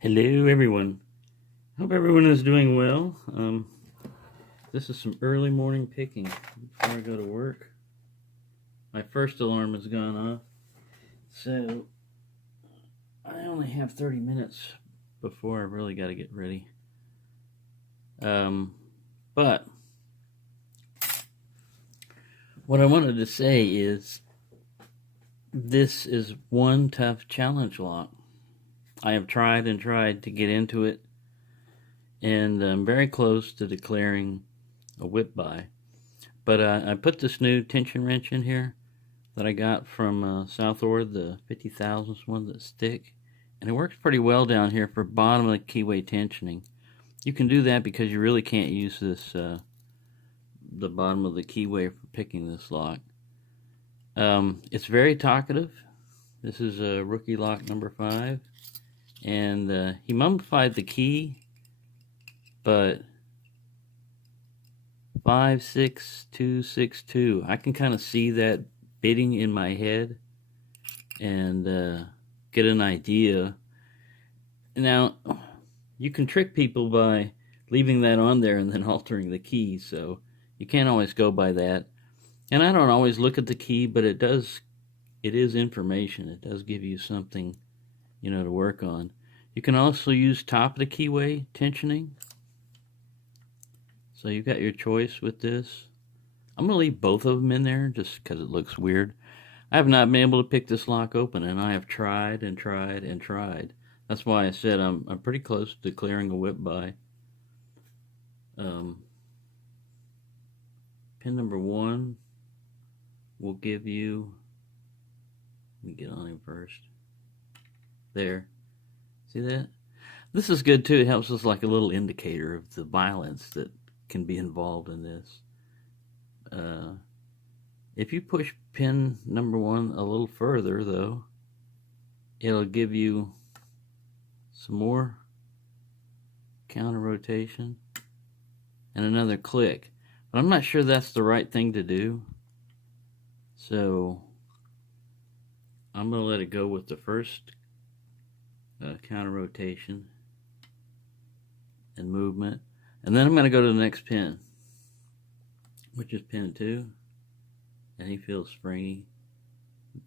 Hello, everyone. Hope everyone is doing well. This is some early morning picking before I go to work. My first alarm has gone off, so I only have 30 minutes before I really got to get ready. But what I wanted to say is this is one tough challenge lock. I have tried and tried to get into it, and I'm very close to declaring a whip buy. But I put this new tension wrench in here that I got from Southord, the 50,000th one that stick, and it works pretty well down here for bottom of the keyway tensioning. You can do that because you really can't use this the bottom of the keyway for picking this lock. It's very talkative. This is a rookie lock number 5, and he mummified the key, but 56262. I can kind of see that bidding in my head and get an idea. Now, you can trick people by leaving that on there and then altering the key, so you can't always go by that. And I don't always look at the key, but it is information. It does give you something, to work on. You can also use top of the keyway tensioning. So you've got your choice with this. I'm going to leave both of them in there just because it looks weird. I have not been able to pick this lock open, and I have tried and tried and tried. That's why I said I'm pretty close to declaring a whip buy. Pin number 1 will give you. Let me get on him first. There. See that? This is good too. It helps us like a little indicator of the violence that can be involved in this. If you push pin number 1 a little further, though, it'll give you some more counter rotation and another click. But I'm not sure that's the right thing to do. So I'm going to let it go with the first counter rotation and movement. And then I'm going to go to the next pin, which is pin 2. And he feels springy.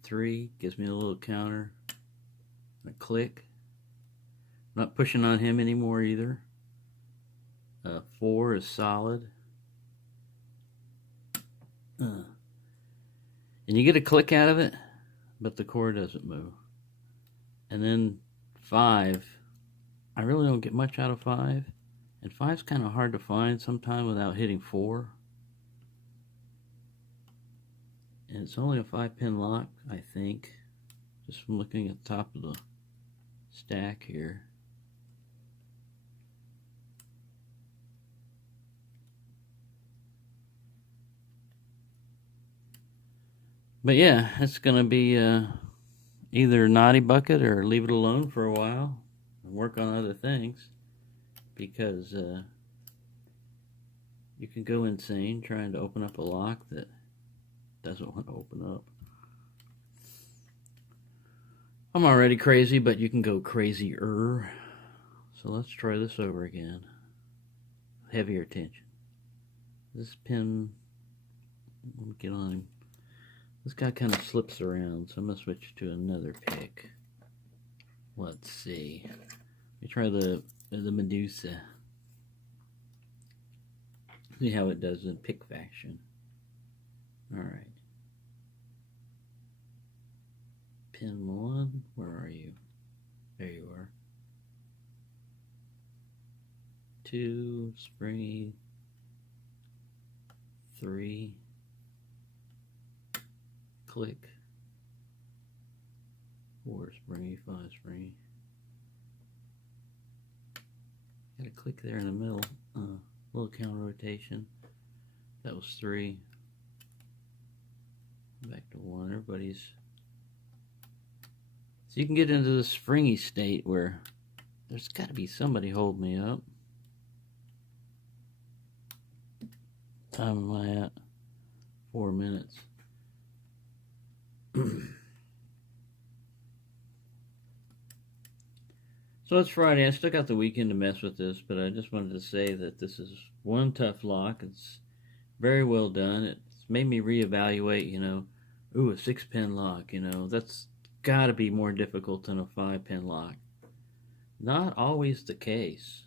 3 gives me a little counter. A click. I'm not pushing on him anymore either. 4 is solid. And you get a click out of it, but the core doesn't move. And then 5, I really don't get much out of 5. And 5's kind of hard to find sometime without hitting 4. And it's only a 5-pin lock, I think, just from looking at the top of the stack here. But yeah, it's going to be either naughty bucket or leave it alone for a while and work on other things, because you can go insane trying to open up a lock that doesn't want to open up. I'm already crazy, but you can go crazier. So let's try this over again. Heavier tension. This pin, let me get on him. This guy kind of slips around, so I'm going to switch to another pick. Let's see. Let me try the Medusa. See how it does in pick fashion. Alright. Pin 1, where are you? There you are. 2, springy. 3, click. 4, springy. 5, springy. Got a click there in the middle. Little counter rotation. That was 3. Back to 1. Everybody's. So you can get into the springy state where there's got to be somebody holding me up. Time am I at? 4 minutes. So it's Friday. I still got the weekend to mess with this, but I just wanted to say that this is one tough lock. It's very well done. It's made me reevaluate, ooh, a 6-pin lock, that's got to be more difficult than a 5-pin lock. Not always the case.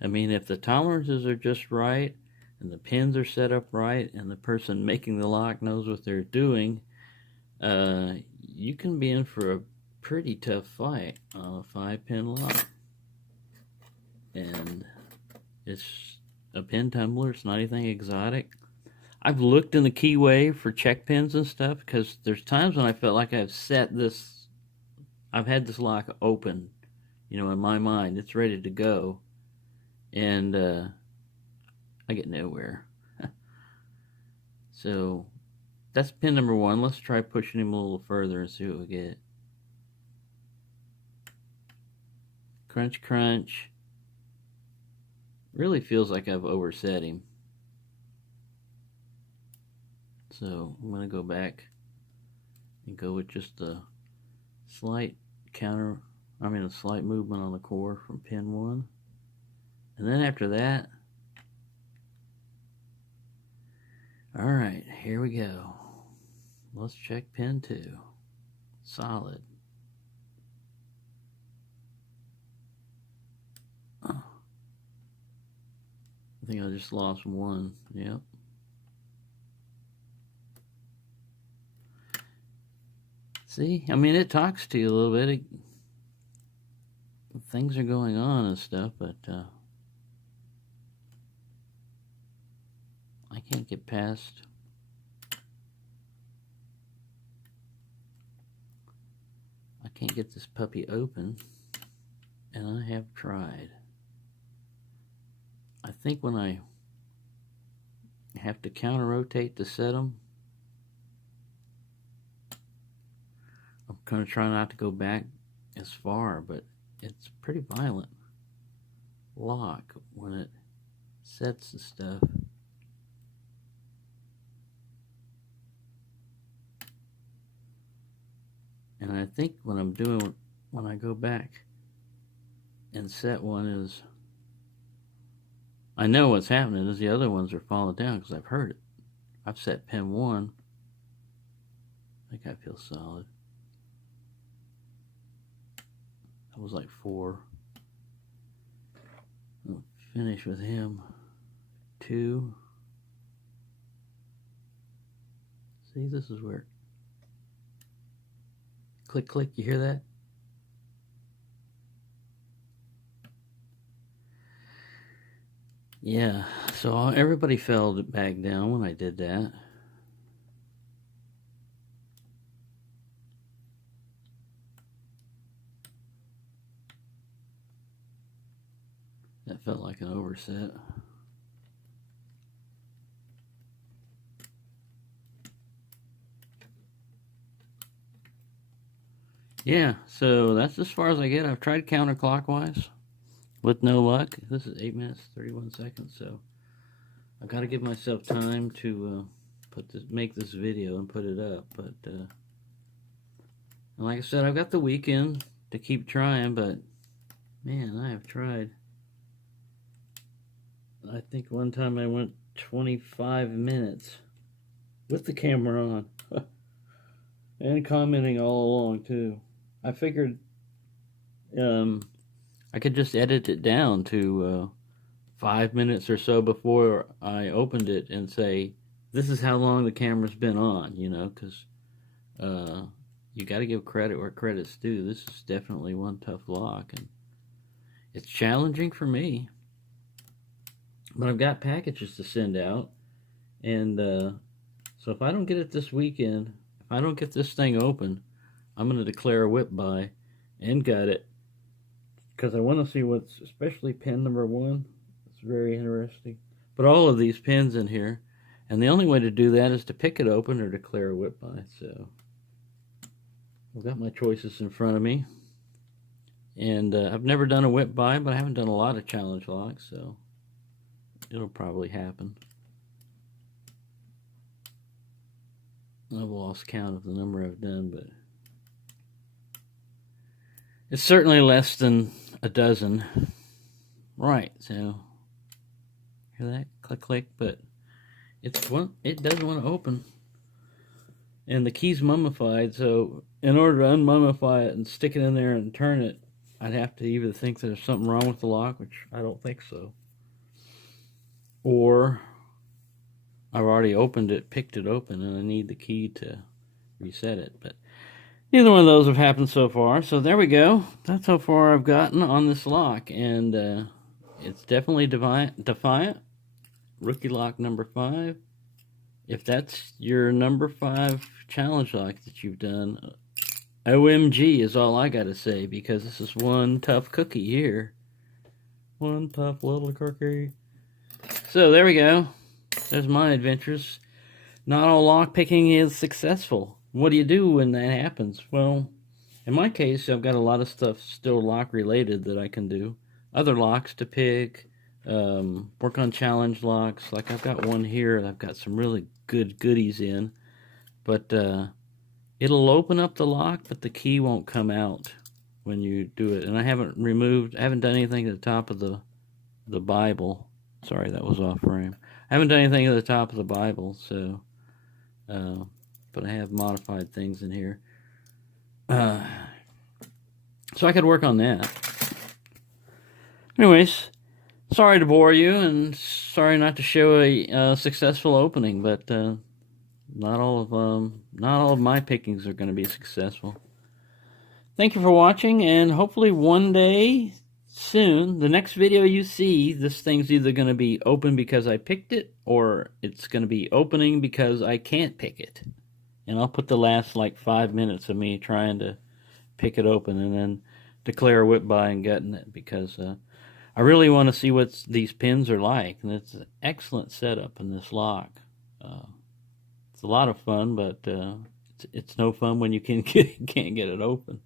I mean, if the tolerances are just right and the pins are set up right and the person making the lock knows what they're doing, you can be in for a pretty tough fight on a 5-pin lock. And it's a pin tumbler. It's not anything exotic. I've looked in the keyway for check pins and stuff because there's times when I felt like I've had this lock open, in my mind. It's ready to go. And I get nowhere. So that's pin number 1. Let's try pushing him a little further and see what we get. Crunch, crunch. Really feels like I've overset him. So I'm going to go back and go with just a slight a slight movement on the core from pin 1. And then after that, alright, here we go. Let's check pin 2. Solid. I think I just lost one. Yep. See, I mean, it talks to you a little bit. Things are going on and stuff, but I can't get past. I can't get this puppy open, and I have tried. I think when I have to counter rotate to set them, I'm going to try not to go back as far, but it's pretty violent lock when it sets the stuff. And I think what I'm doing when I go back and set one is, I know what's happening is the other ones are falling down because I've heard it. I've set pin 1. I think I feel solid. That was like 4. I'll finish with him. 2. See, this is where. Click, click, you hear that? Yeah, so everybody fell back down when I did that. That felt like an overset. Yeah, so that's as far as I get. I've tried counterclockwise with no luck. This is 8 minutes, 31 seconds, so I've got to give myself time to make this video and put it up. But and like I said, I've got the weekend to keep trying, but man, I have tried. I think one time I went 25 minutes with the camera on and commenting all along too. I figured I could just edit it down to 5 minutes or so before I opened it and say, this is how long the camera's been on, because you got to give credit where credit's due. This is definitely one tough lock, and it's challenging for me. But I've got packages to send out, and so if I don't get it this weekend, if I don't get this thing open, I'm going to declare a whip buy and gut it, because I want to see what's, especially pin number 1. It's very interesting. But all of these pins in here, and the only way to do that is to pick it open or declare a whip buy. So I've got my choices in front of me, and I've never done a whip buy, but I haven't done a lot of challenge locks, so it'll probably happen. I've lost count of the number I've done, but It's certainly less than a dozen. Right, so hear that? Click, click, but it doesn't want to open. And the key's mummified, so in order to unmummify it and stick it in there and turn it, I'd have to either think there's something wrong with the lock, which I don't think so, or I've already opened it, picked it open, and I need the key to reset it. But neither one of those have happened so far, so there we go. That's how far I've gotten on this lock, and it's definitely Defiant. Rookie lock number 5. If that's your number 5 challenge lock that you've done, OMG is all I gotta say, because this is one tough cookie here. One tough little cookie. So there we go. There's my adventures. Not all lock picking is successful. What do you do when that happens? Well, in my case, I've got a lot of stuff still lock related that I can do. Other locks to pick, work on challenge locks. Like I've got one here that I've got some really good goodies in, but it'll open up the lock, but the key won't come out when you do it. And I haven't done anything to the top of the Bible. Sorry, that was off frame. I haven't done anything to the top of the Bible, so but I have modified things in here. So I could work on that. Anyways, sorry to bore you, and sorry not to show a successful opening, but not all of my pickings are going to be successful. Thank you for watching, and hopefully one day soon, the next video you see, this thing's either going to be open because I picked it, or it's going to be opening because I can't pick it. And I'll put the last like 5 minutes of me trying to pick it open and then declare whip by and gutting it, because I really want to see what these pins are like. And it's an excellent setup in this lock. It's a lot of fun, but it's no fun when you can't get it open.